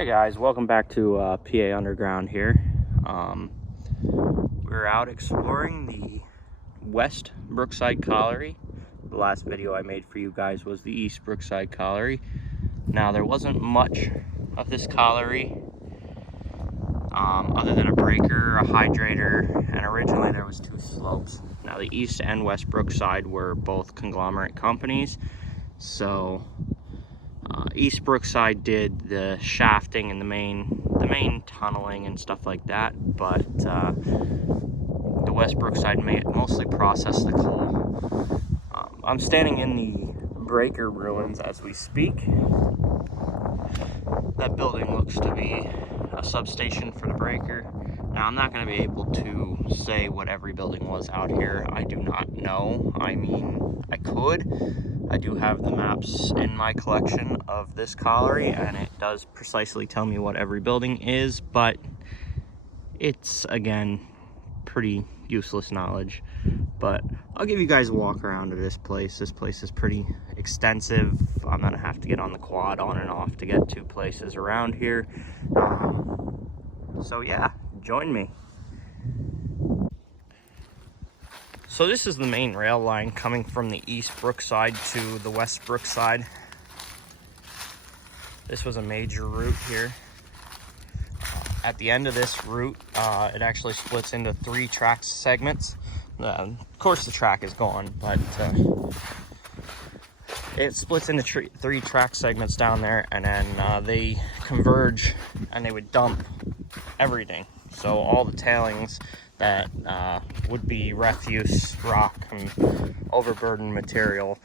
Hey guys, welcome back to PA Underground here. We're out exploring the West Brookside Colliery. The last video I made for you guys was the East Brookside Colliery. Now there wasn't much of this colliery other than a breaker, a hydrator, and originally there was two slopes. Now the East and West Brookside were both conglomerate companies, so East Brookside did the shafting and the main tunneling and stuff like that, but the West Brookside mostly processed the coal. I'm standing in the breaker ruins as we speak. That building looks to be a substation for the breaker. Now I'm not going to be able to say what every building was out here. I do not know. I mean, I could. I do have the maps in my collection of this colliery, and it does precisely tell me what every building is, but it's, again, pretty useless knowledge. But I'll give you guys a walk around of this place. This place is pretty extensive. I'm gonna have to get on the quad on and off to get to places around here. So yeah, join me. So this is the main rail line coming from the East Brookside to the West Brookside. This was a major route here. At the end of this route, it actually splits into 3 track segments. Of course the track is gone, but it splits into 3 track segments down there, and then they converge and they would dump everything. So all the tailings that would be refuse, rock, and overburdened material,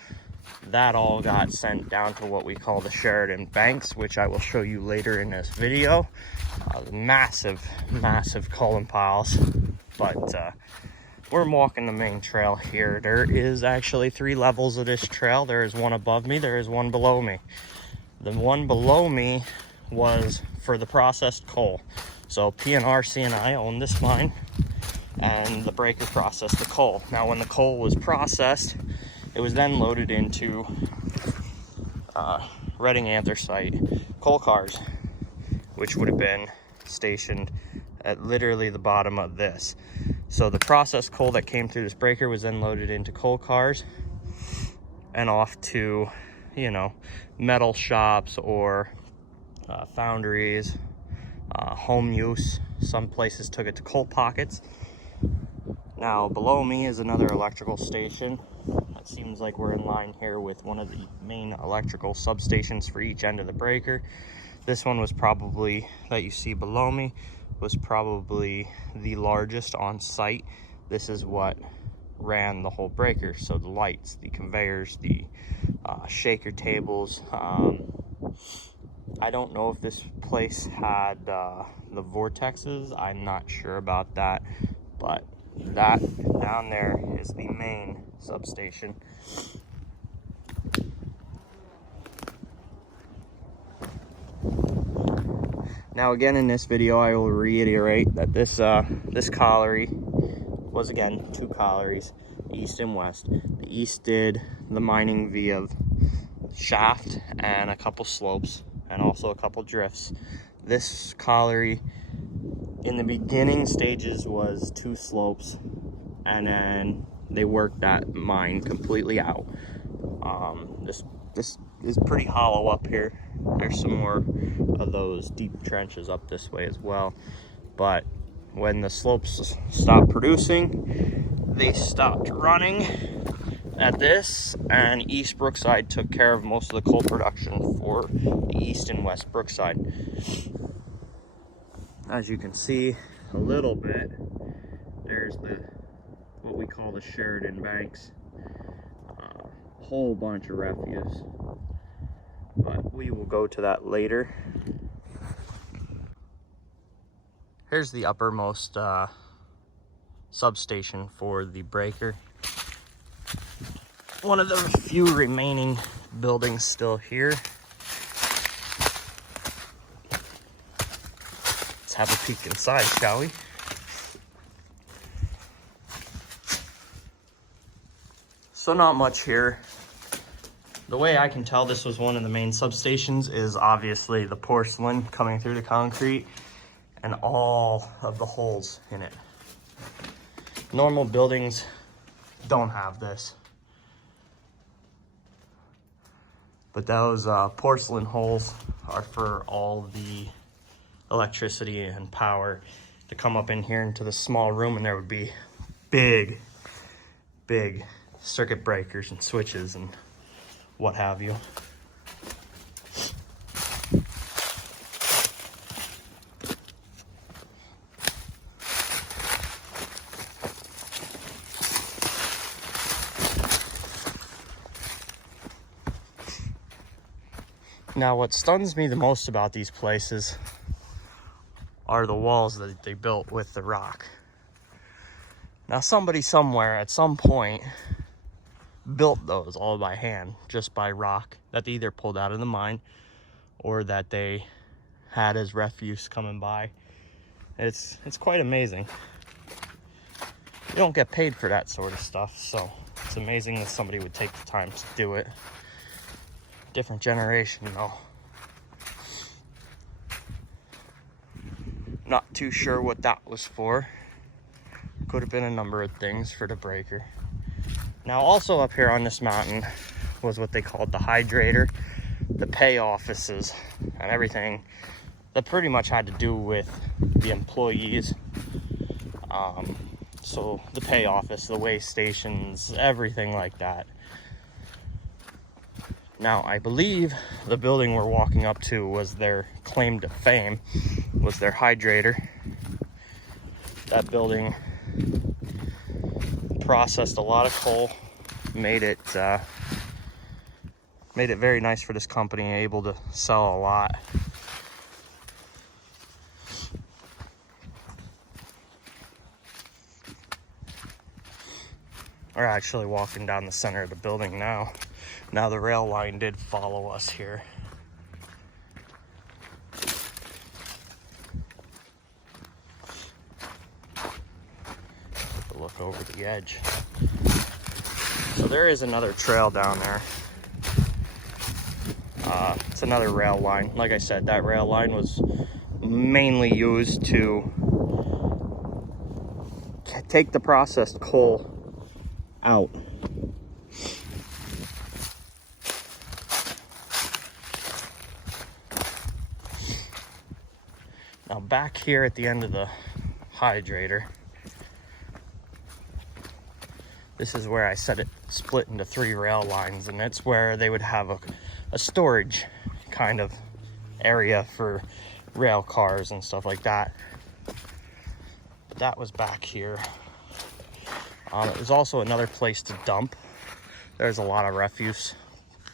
that all got sent down to what we call the Sheridan Banks, which I will show you later in this video. Massive column piles, but we're walking the main trail here. There is actually 3 levels of this trail. There is one above me, there is one below me. The one below me was for the processed coal. So P&R and I own this mine, and the breaker processed the coal. Now when the coal was processed, it was then loaded into Reading anthracite coal cars, which would have been stationed at literally the bottom of this. So the processed coal that came through this breaker was then loaded into coal cars and off to, you know, metal shops or foundries, home use. Some places took it to coal pockets. Now below me is another electrical station. It seems like we're in line here with one of the main electrical substations for each end of the breaker. This one was probably, that you see below me, was probably the largest on site. This is what ran the whole breaker. So the lights, the conveyors, the shaker tables. I don't know if this place had the vortexes. I'm not sure about that, but that down there is the main substation. Now again, in this video I will reiterate that this colliery was, again, 2 collieries, East and West. The East did the mining via shaft and a couple slopes and also a couple drifts. This colliery in the beginning stages was 2 slopes, and then they worked that mine completely out. This is pretty hollow up here. There's some more of those deep trenches up this way as well. But when the slopes stopped producing, they stopped running at this, and East Brookside took care of most of the coal production for the East and West Brookside. As you can see a little bit, there's what we call the Sheridan Banks. A whole bunch of refuse, but we will go to that later. Here's the uppermost substation for the breaker. One of the few remaining buildings still here. Let's have a peek inside, shall we? So not much here. The way I can tell this was one of the main substations is obviously the porcelain coming through the concrete and all of the holes in it. Normal buildings don't have this. But those porcelain holes are for all the electricity and power to come up in here into this small room, and there would be big circuit breakers and switches and what have you. Now, what stuns me the most about these places are the walls that they built with the rock. Now, somebody somewhere at some point built those all by hand, just by rock that they either pulled out of the mine or that they had as refuse coming by. It's quite amazing. You don't get paid for that sort of stuff, so it's amazing that somebody would take the time to do it. Different generation, though. Not too sure what that was for. Could have been a number of things for the breaker. Now, also up here on this mountain was what they called the hydrator, the pay offices, and everything that pretty much had to do with the employees. So the pay office, the weigh stations, everything like that. Now, I believe the building we're walking up to was their claim to fame, was their hydrator. That building processed a lot of coal, made it very nice for this company, able to sell a lot. We're actually walking down the center of the building now. Now, the rail line did follow us here. Take a look over the edge. So there is another trail down there. It's another rail line. Like I said, that rail line was mainly used to take the processed coal out. Now, back here at the end of the hydrator, this is where I said it split into 3 rail lines, and it's where they would have a storage kind of area for rail cars and stuff like that. But that was back here. It was also another place to dump. There's a lot of refuse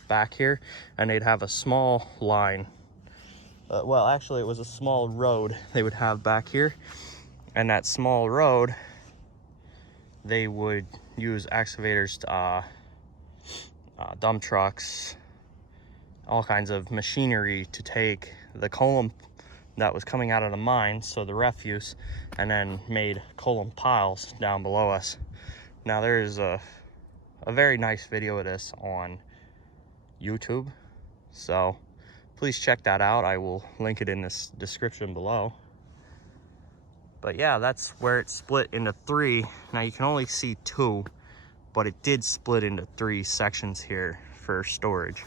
back here, and they'd have a small line. Well, actually, it was a small road they would have back here, and that small road, they would use excavators to dump trucks, all kinds of machinery to take the column that was coming out of the mine, so the refuse, and then made column piles down below us. Now, there's a very nice video of this on YouTube, so please check that out. I will link it in this description below. But yeah, that's where it split into 3. Now, you can only see 2, but it did split into 3 sections here for storage.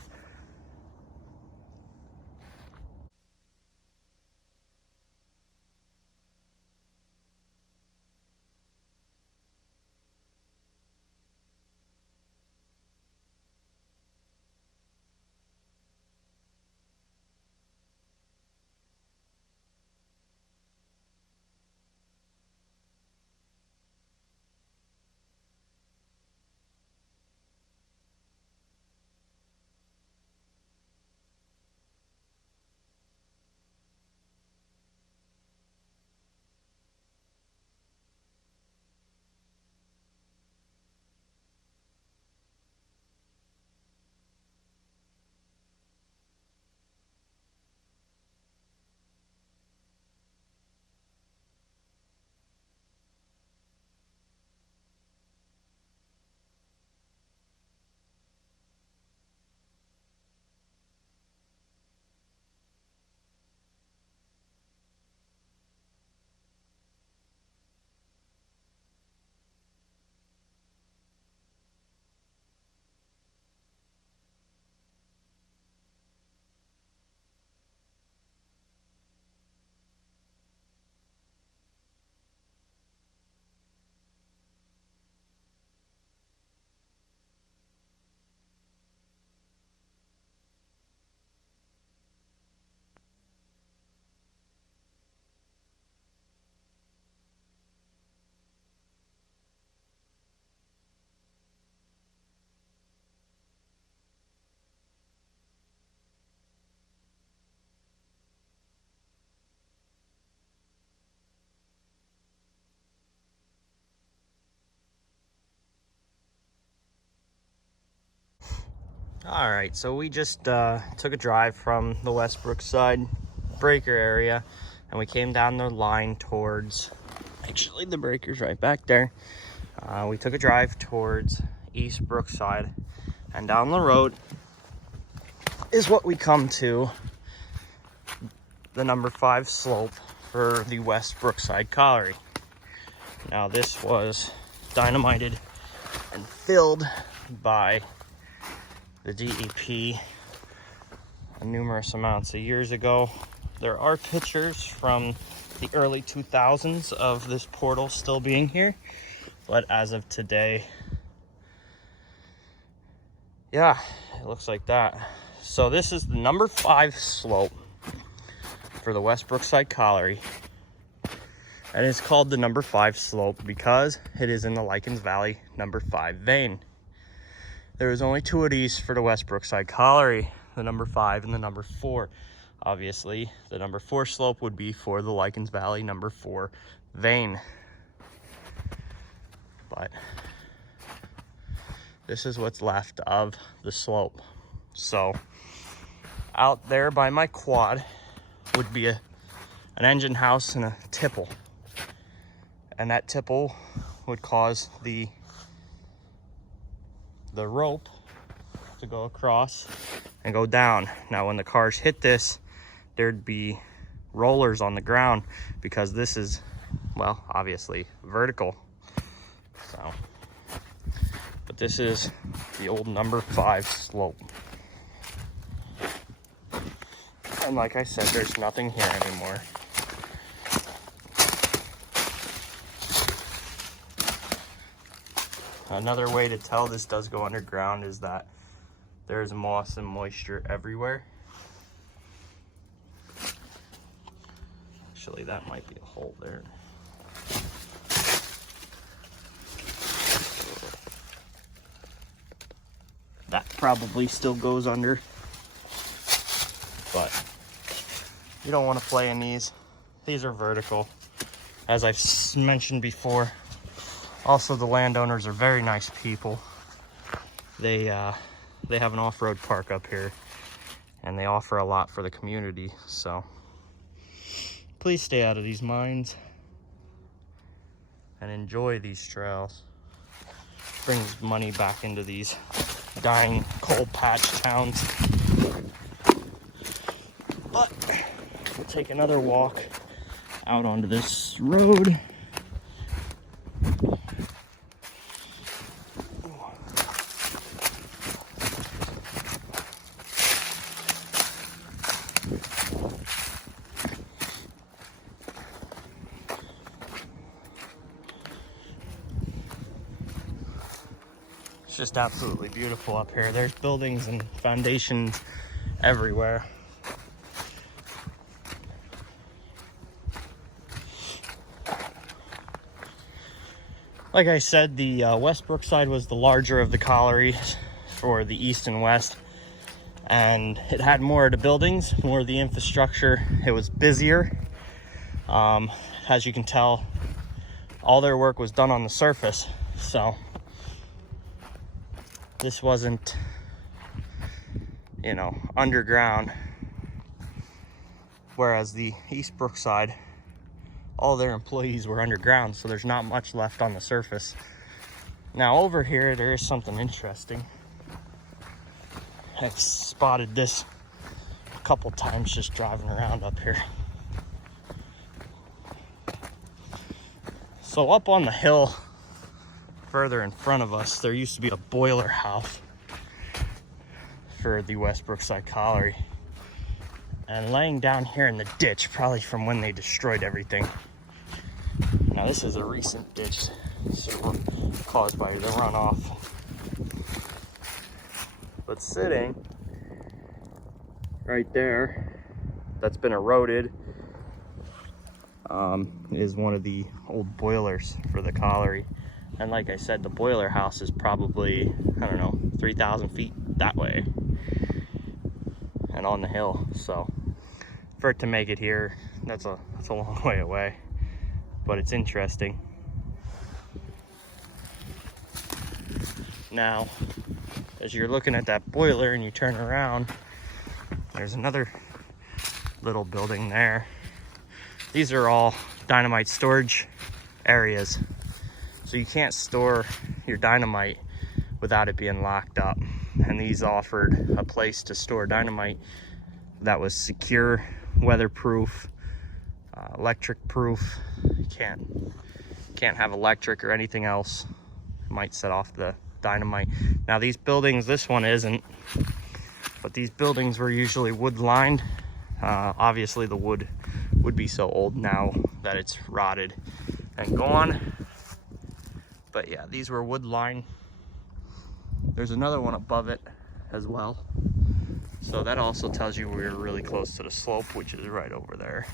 All right, so we just took a drive from the West Brookside breaker area, and we came down the line towards, actually the breaker's right back there. We took a drive towards East Brookside, and down the road is what we come to, the number 5 slope for the West Brookside Colliery. Now this was dynamited and filled by the DEP numerous amounts of years ago. There are pictures from the early 2000s of this portal still being here, but as of today, yeah, it looks like that. So this is the number 5 slope for the West Brookside Colliery, and it's called the number 5 slope because it is in the Lycans Valley number 5 vein. There is only 2 of these for the West Brookside Colliery, the number 5 and the number 4. Obviously, the number 4 slope would be for the Lycans Valley number 4 vein. But this is what's left of the slope. So out there by my quad would be an engine house and a tipple. And that tipple would cause the rope to go across and go down. Now when the cars hit this, there'd be rollers on the ground because this is, well, obviously vertical. So, but this is the old number 5 slope. And like I said, there's nothing here anymore. Another way to tell this does go underground is that there's moss and moisture everywhere. Actually, that might be a hole there. That probably still goes under, but you don't want to play in these. These are vertical, as I've mentioned before. Also, the landowners are very nice people. They have an off-road park up here, and they offer a lot for the community. So please stay out of these mines and enjoy these trails. Brings money back into these dying coal patch towns. But we'll take another walk out onto this road. It's just absolutely beautiful up here. There's buildings and foundations everywhere. Like I said, the West Brookside was the larger of the collieries for the east and west, and it had more of the buildings, more of the infrastructure. It was busier. As you can tell, all their work was done on the surface, so this wasn't, you know, underground. Whereas the East Brookside, all their employees were underground, so there's not much left on the surface. Now over here, there is something interesting. I've spotted this a couple times just driving around up here. So up on the hill further in front of us, there used to be a boiler house for the West Brookside Colliery. And laying down here in the ditch, probably from when they destroyed everything. Now this is a recent ditch caused by the runoff. But sitting right there, that's been eroded, is one of the old boilers for the colliery. And like I said, the boiler house is probably, I don't know, 3,000 feet that way and on the hill. So for it to make it here, that's a long way away, but it's interesting. Now, as you're looking at that boiler and you turn around, there's another little building there. These are all dynamite storage areas. So you can't store your dynamite without it being locked up. And these offered a place to store dynamite that was secure, weatherproof, electric proof. You can't have electric or anything else. It might set off the dynamite. Now these buildings, this one isn't, but these buildings were usually wood lined. Obviously the wood would be so old now that it's rotted and gone. But yeah, these were wood lined. There's another one above it as well. So that also tells you we're really close to the slope, which is right over there.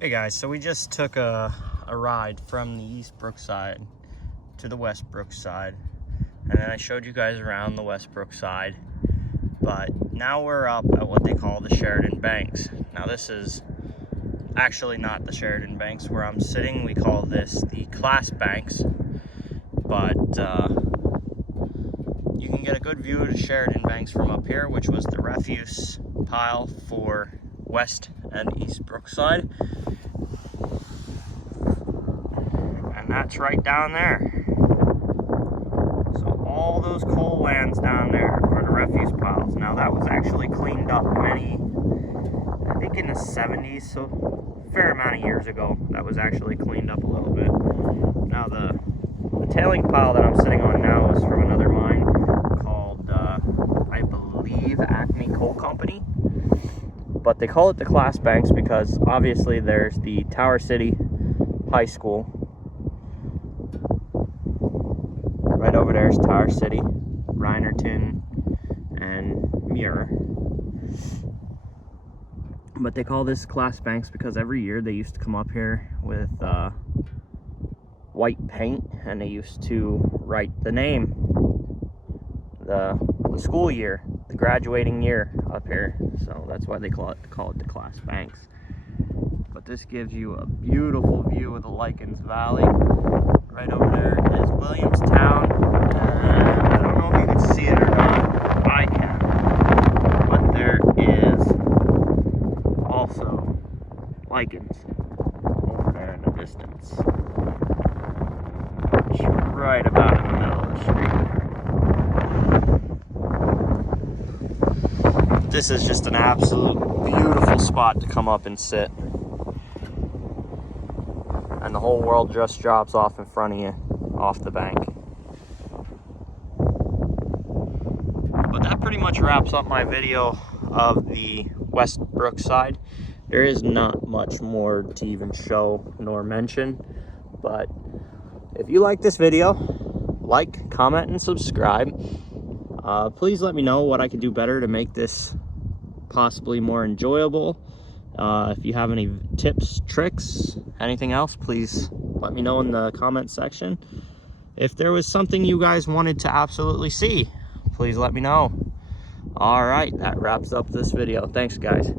Hey guys, so we just took a ride from the East Brookside to the West Brookside, and then I showed you guys around the West Brookside, but now we're up at what they call the Sheridan Banks. Now this is actually not the Sheridan Banks where I'm sitting. We call this the Class Banks, but you can get a good view of the Sheridan Banks from up here, which was the refuse pile for West and East Brookside. And that's right down there. So all those coal lands down there are the refuse piles. Now that was actually cleaned up I think in the 70s, so a fair amount of years ago, that was actually cleaned up a little bit. Now the tailing pile that I'm sitting on now is from another mine called, I believe, Acme Coal Company. But they call it the Class Banks because obviously there's the Tower City High School. Right over there is Tower City, Reinerton, and Muir. But they call this Class Banks because every year they used to come up here with white paint, and they used to write the name, the school year, the graduating year up here. So that's why they call it the Class Banks. But this gives you a beautiful view of the Lycans Valley. Right over there is Williamstown. I don't know if you can see it or not. I can. But there is also Lycans over there in the distance. It's right about in the middle of the street there. This is just an absolute beautiful spot to come up and sit. And the whole world just drops off in front of you, off the bank. But that pretty much wraps up my video of the West Brookside. There is not much more to even show nor mention, but if you like this video, like, comment, and subscribe. Please let me know what I could do better to make this possibly more enjoyable. If you have any tips, tricks, anything else, please let me know in the comment section. If there was something you guys wanted to absolutely see, please let me know. All right, that wraps up this video. Thanks, guys.